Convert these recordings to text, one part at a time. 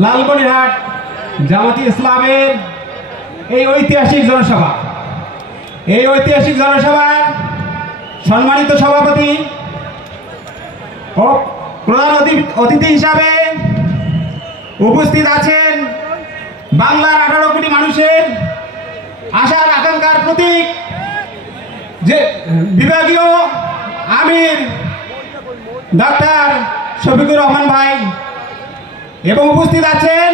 লালমনিরহাট জামাতি ইসলামের এই ঐতিহাসিক জনসভা, এই ঐতিহাসিক জনসভার সম্মানিত সভাপতি ও প্রধান অতিথি হিসাবে উপস্থিত আছেন বাংলার 18 কোটি মানুষের আশার আকাঙ্ক্ষার প্রতীক যে বিভাগীয় আমির ডক্টর শফিকুর রহমান ভাই, এবং উপস্থিত আছেন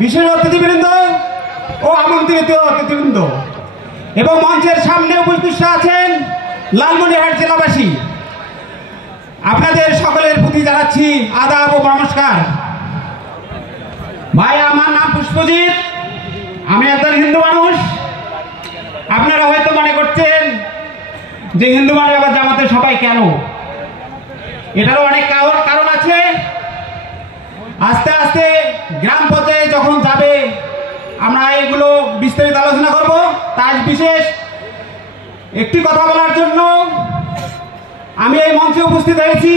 বিশেষ অতিথিবৃন্দ ও আমন্ত্রিত অতিথিবৃন্দ, এবং মঞ্চের সামনে উপস্থিত আছেন লালমনিরহাট জেলাবাসী। আপনাদের সকলের প্রতি জানাচ্ছি আদাব ও নমস্কার। ভাই, আমার নাম পুষ্পজিৎ, আমি একজন হিন্দু মানুষ। আপনারা হয়তো মনে করছেন যে হিন্দু মানুষ আবার জামাতের সবাই কেন? এটারও অনেক কারণ আছে। আস্তে আস্তে গ্রাম পর্যায়ে যখন যাবে আমরা এগুলো বিস্তারিত আলোচনা করব। তার বিশেষ একটি কথা বলার জন্য আমি এই মঞ্চে উপস্থিত হয়েছি,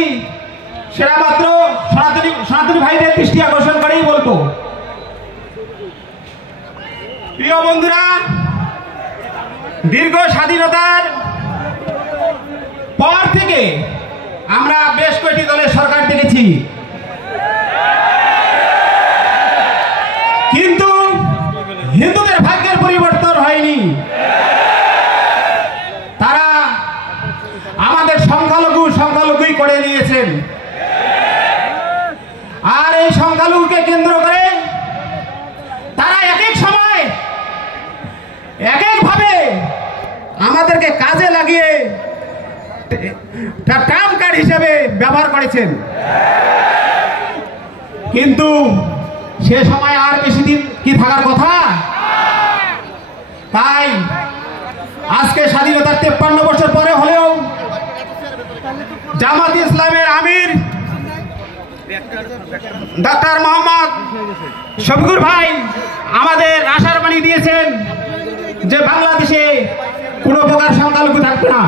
সেটা মাত্র সনাতনী ভাইদের দৃষ্টি আকর্ষণ করেই বলবো। প্রিয় বন্ধুরা, দীর্ঘ স্বাধীনতার পর থেকে আমরা বেশ কয়েকটি দলের সরকার দেখেছি, কিন্তু হিন্দুদের ভাগ্যের পরিবর্তন হয়নি। তারা আমাদের সংখ্যালঘুই করে নিয়েছেন, আর এই সংখ্যালঘুকে কেন্দ্র করে তারা এক এক সময় এক এক ভাবে আমাদেরকে কাজে লাগিয়ে ট্রাম্প কার্ড হিসেবে ব্যবহার করেছেন। কিন্তু সে সময় আর বেশি দিন কি থাকার কথা? তাই আজকে স্বাধীনতার 53 বছর পরে হলেও জামাত ইসলামের আমির ডক্টর মোহাম্মদ শফিকুর ভাই আমাদের আশার বাণী দিয়েছেন যে বাংলাদেশে কোনো প্রকার সংখ্যালঘু থাকবে না।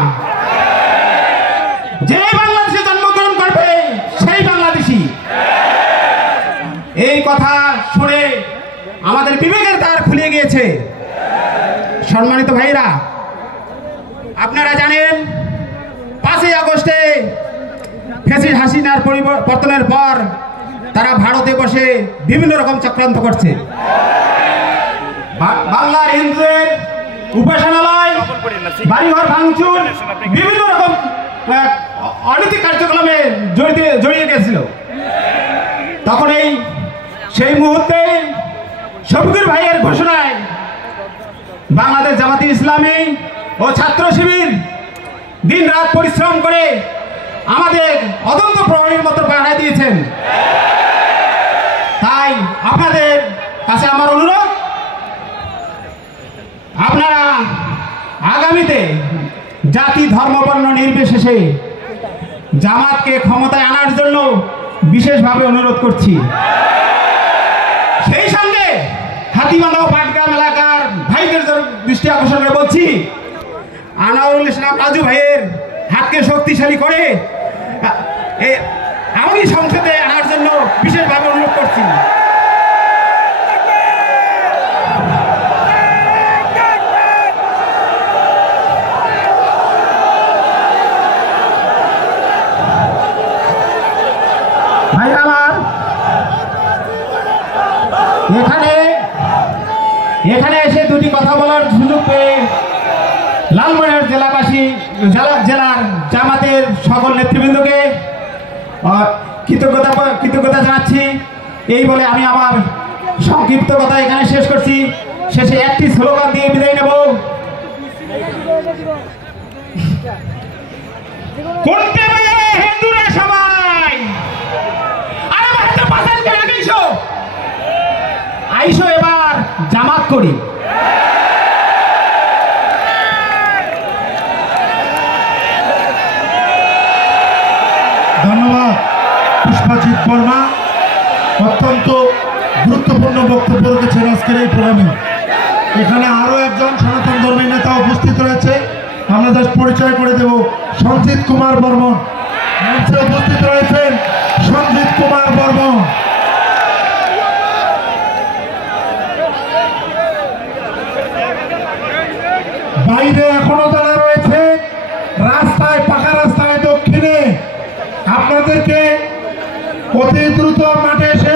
যে বাংলাদেশে জন্মগ্রহণ করবে সেই বাংলাদেশি। এই কথা শুনে আমাদের বিবেকের দ্বার খুলে গিয়েছে। সম্মানিত ভাইরা, আপনারা জানেন 5ই আগস্টে ফ্যাসিস্ট হাসিনার পতনের পর তারা ভারতে বসে বিভিন্ন রকম চক্রান্ত করছে। বাংলার হিন্দুদের উপাসনালয়, বাড়িঘর ভাঙচুর, বিভিন্ন রকম অনৈতিক কার্যক্রমে জড়িয়ে গেছিল। তখন সেই মুহূর্তে শফিকুর ভাইয়ের ঘোষণায় বাংলাদেশ জামাতি ইসলামী ও ছাত্র শিবির দিন রাত পরিশ্রম করে আমাদের অদন্ত প্রহরীর মতো পাহারা দিয়েছেন। তাই আপনাদের কাছে আমার অনুরোধ, আপনারা আগামীতে জাতি ধর্ম বর্ণ নির্বিশেষে জামাতকে ক্ষমতায় আনার জন্য বিশেষভাবে অনুরোধ করছি। সেই সঙ্গে হাতিবান্ধা ও পাটগ্রাম এলাকার ভাইদের দৃষ্টি আকর্ষণ করে বলছি, আনোয়ারুল ইসলাম রাজু ভাইয়ের হাতকে শক্তিশালী করে আগামী সংসদে আনার জন্য বিশেষভাবে অনুরোধ করছি। ভাই আমার, এখানে এসে দুটি কথা বলার সুযোগ পেয়ে লালমনিরহাট জেলার জামাতের সকল নেতৃবৃন্দকে কৃতজ্ঞতা জানাচ্ছি। এই বলে আমি আমার সংক্ষিপ্ত কথা এখানে শেষ করছি। শেষে একটি স্লোগান দিয়ে বিদায় নেব। হিন্দুরা সবাই আইসো এবার জামাত করি। ধন্যবাদ পুষ্পজিৎ বর্মা, অত্যন্ত গুরুত্বপূর্ণ বক্তব্য রেখেছেন আজকের এই প্রোগ্রামে। এখানে আরো একজন সনাতন ধর্মের নেতা উপস্থিত রয়েছে, আমাদের পরিচয় করে দেব। সঞ্জিত কুমার বর্মন মঞ্চে উপস্থিত রয়েছেন। সঞ্জিত কুমার বর্মন বাইরে এখনো যারা রয়েছে রাস্তায়, পাকা রাস্তায় দক্ষিণে, আপনাদেরকে অতি দ্রুত মাঠে এসে